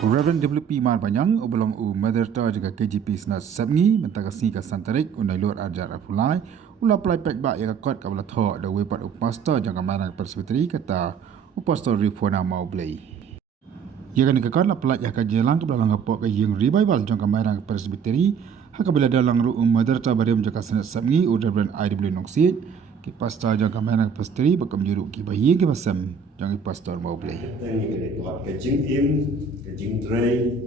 Reverend WP Mar Banyang obolong Mother Ta juga KGP Sna Sabngi mentagasi ka Santarik unai Lord Arjar Apulai ula plai pek ba ya kot ka bala tho da wepat pastor jangka marang persbiteri kata pastor Rifona mau blai. Ya kan ka la plai ya ka jelang ka belang apa ka yung revival jangka marang persbiteri ha ka bela dalang ru Mother Ta barem jaka Sna Sabngi Reverend IW Nongsit ki pastor jangka marang persbiteri bakam juru ki bayi ki basam jangki pastor mau blai. Cái chứng im, cái chứng trây,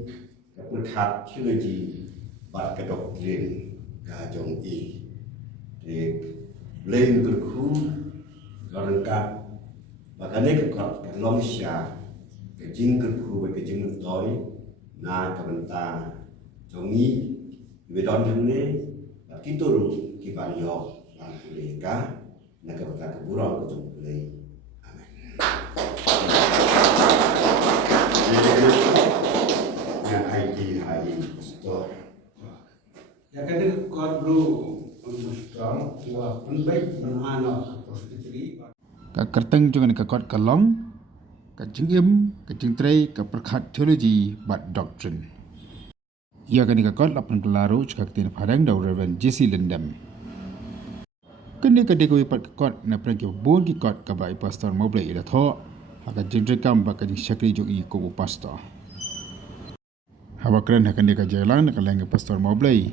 cái bức hạt chưa gì bắt cái độc liền cả trong ý thì lên cái khu gần cả và cái này cái long xà cái chứng cái khu với cái chứng tối na cái bên ta trong ý về đón thằng này và cái tôi rồi cái bạn nhỏ bạn phụ nữ cả là cái cái burang cái trong phụ nữ. Yang IT store. Ya kada kod bro strong wa unbaik manano prospectly Ka kerteng juga ni ka kot kalong ka jingim ka jingtrei ka perkhat theology but doctrine. Ia kan ni ka kot lapan kelaro ka tin parang da Reverend JC Lendam. Kene ka de ko pat ka kot na prang ki bon ki kot ka bai pastor mo blai ida tho ha ka jingtrei kam ba ka jing shakri jo i ko pastor. Hawa keren ha kan de ka jalan ka leng pastor mo blai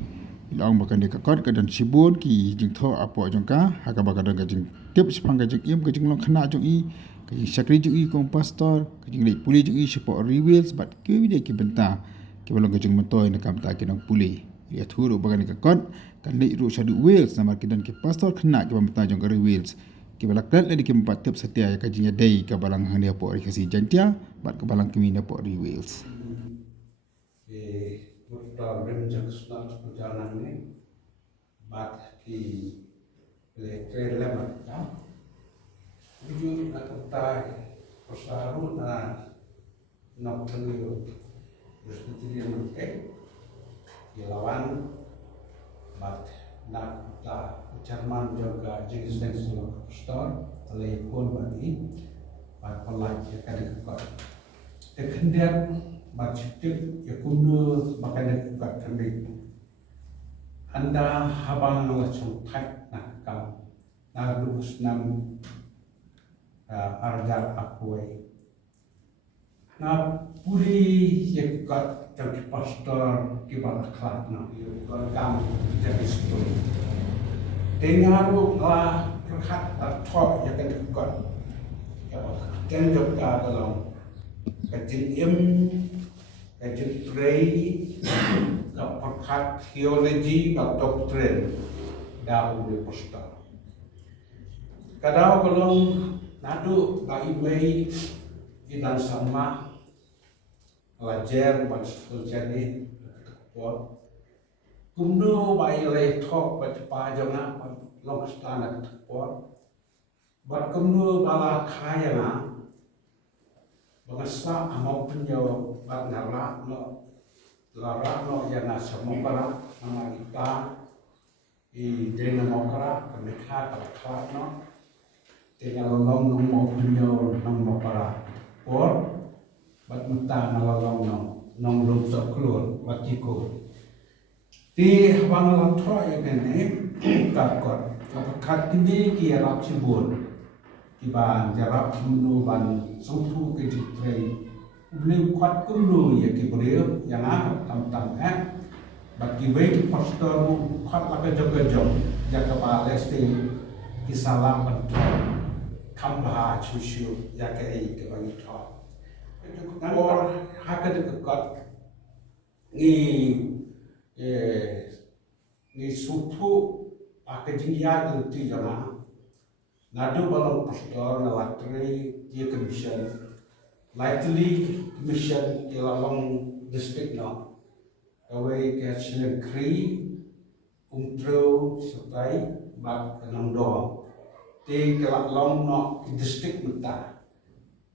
Ilang bahkan dia kakot ke dan sibun ki jing tho apa jongka haka bahkan dan jing tip sepang ka jing im ka jing long khana jong i ka jing sakri jong i kom pastor ka jing lei puli jong i support reveals but ke wi ki benta ke balong ka jing mentoi na kam ta ki nong puli ya thuru bahkan kakot kan lei ru shadu wheels namar ki dan ki pastor khana ki benta jong ka reveals ki balak klat le ki empat tip setia ka jing dei ka balang hang dia po ri kasi jantia bat ka balang kimi na po reveals Betul renjak sunat perjalanan ini bat ki letre lemat ya jujur atau tai persaru na nak tengil bersedia mereka dilawan bat nak ta Jerman juga jenis dan seluruh pastor telepon bagi bat pelajari kadang-kadang kemudian macam ya kuno makan dekat kami. Anda habang langsung tak nak kau nak lulus nam arjar akuai. Nak puri ya kat jadi pastor kibar akhlak nak kami jadi setul. Dengar lah berkat atau ya kan dekat ya kan juga dalam kajian kajian ke perkat teologi ke doktrin dahulu di pastor. Kadang kalau nadu bayi idan sama lajar masuk jadi kuat. Kumno bayi letok bercepat jangan long standar kuat. Buat kumno bala kaya na bangsa amau penyo bat nara no lara no ya nasa mokara nama kita I dena mokara kami kata no tinggal long no mau penyo nong mokara por bat muta nalalong no nong rum soklur bat jiko di bangla tro ya kene kakot kapakat ini kiarap sibun Iban jarap menu ban sungtu ke jitrei beliau kuat kumlu ya ke beliau yang ahad tam bagi baik pastor kuat laka jog ya ke balesti kisalah bentuk kambah cucu ya ke bagi thọ or haka de kuat ni sutu akajingia tu jangan Nadu balang pastor na latri dia commission, likely commission ilalong district no, away kacang kri, umtro setai bak enam do, ti kelalong no district muta,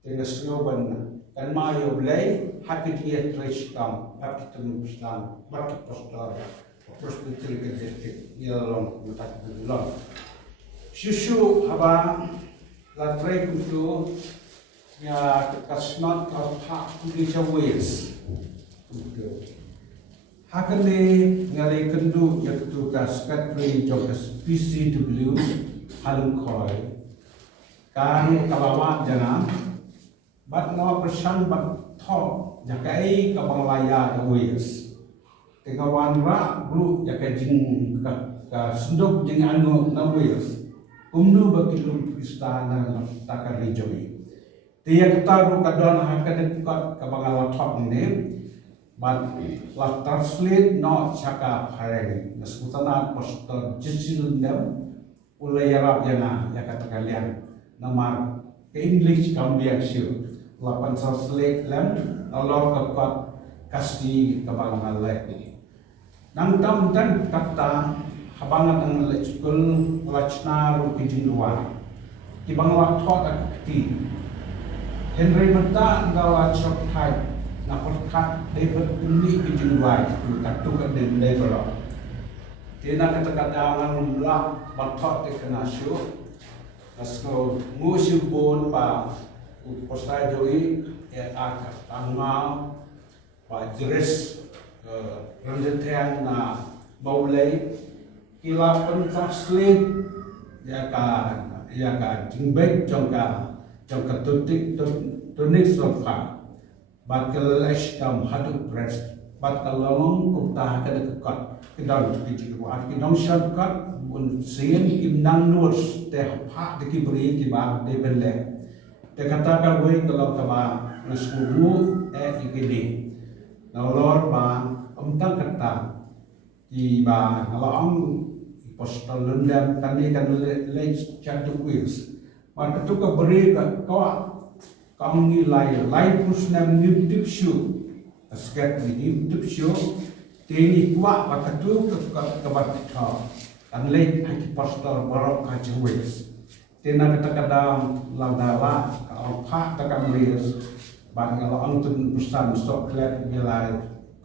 ti nasloban kan mayo blay happy dia trace tam, happy temu pastor, bak pastor, prosperity ke district ilalong muta kedulong. Susu haba latre kutu ya kasnot kalau pak di Wales. Hakane ngalai kendu ya tugas Secretary Jogas PCW Halung Khoi kan kalawat jana bat no persan bat thok jakai kabanglaya Wales tegawan ra group jakai jing ka sunduk jing anu na Wales umnu bakilum kristana takar rijoi dia ketaru kadon hakane kat kabangala thok ne but la translate no chaka phareng nasutana pastor jisil dem ulayarap yana yakata kalian nama ke English kambiak syu la translate lem alor kapat kasti kabangan lek nang tam dan kata habangan ang lekul lachna ru kijin luar di bangla thot akti Henry Mata ngala chok thai na perkat David ini kijin luar katu kan den bro tina kata-kata ngan bathot te kana syu asko musim bon pa postai joi ak tangma pa jeres rendetan na baulai kila translate ya ka jingbek jongka tunik sofa bat kelesh kam hadu press bat kalong kumta kada kekat kedal kijik wa kidong shortcut un sien kimnang nurs te ha de kibri ki ba de belle te kata ka wei kalau kaba naskubu ikini nolor ba amtang kata di ba ngalong postal lundam tani kan le chat wheels ma tu ka beri ka kang ni lai pusnam ni tip show asket ni tip show teni kwa bakatu ka bat ka an le aki postal barok ka wheels tena kata-kata landala ka pa ta ka wheels ba ngalong tun pesan stok klet nilai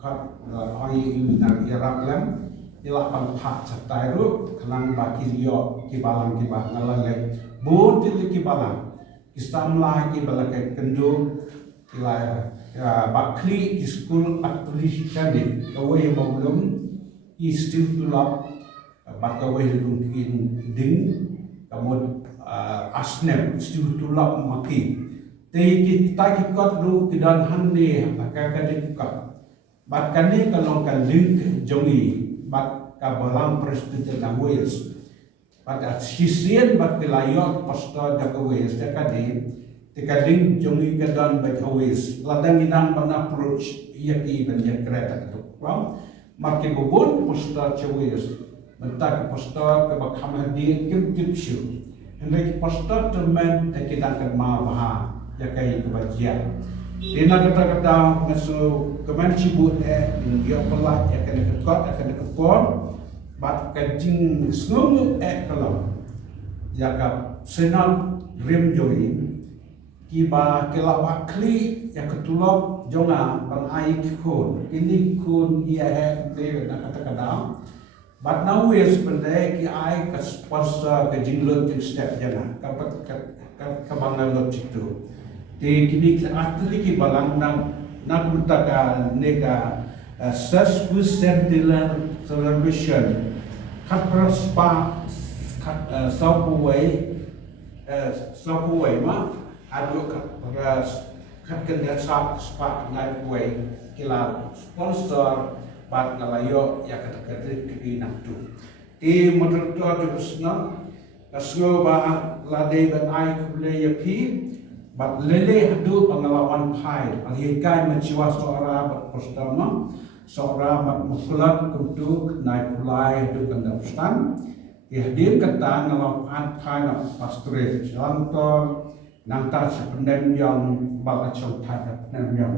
kat ai na irap lam ila pang pa chatai ru klang ba kirio kibalang ngalang bon til kibalang istamla ki balake kendo ila bakli di school actually study away maulum is still to love bakaway dum kin ding kamot asnem still to love maki te kita kikot lu kidan hande akakadik ka bat kani kalong kan link jongi bat kabalang presiden na Wales pada sisian bat pilayot pastor da Wales dekade dekading jongi kedan bat Wales ladang inang ban approach yaki ban yakreta to kwam marke bobon pastor Wales mentak pastor ke bakham hadi kim shu hendak pastor teman ekidang kan ma baha yakai kebajian dina kata-kata ngaso kemencibut dia pelak akan dekat akan dekepon bat kajing snum kalau jaka senat rim joi kiba kelawak kli yang ketulok jonga pan ai khon ini kun ia de kata-kata bat now is pendai ki ai ka sponsor ka jinglot step jana ka bangal lot situ di kini asli ki balang nak mutaka nega search with sentilar celebration kat prospa kat sapuway ma adu kat kena spa ngai way kila sponsor bat ngalayo ya kata-kata kini naktu di motor tu senang kasgo ba lade ban ai kule yapi bat lele hadu pengalaman pai alikai menjiwa seorang bat pertama seorang bat mukulat untuk naik pulai hadu kendapstan dihadir kata ngalaman pai na pastre jalantor nangta sependem yang balacong tada pendem yang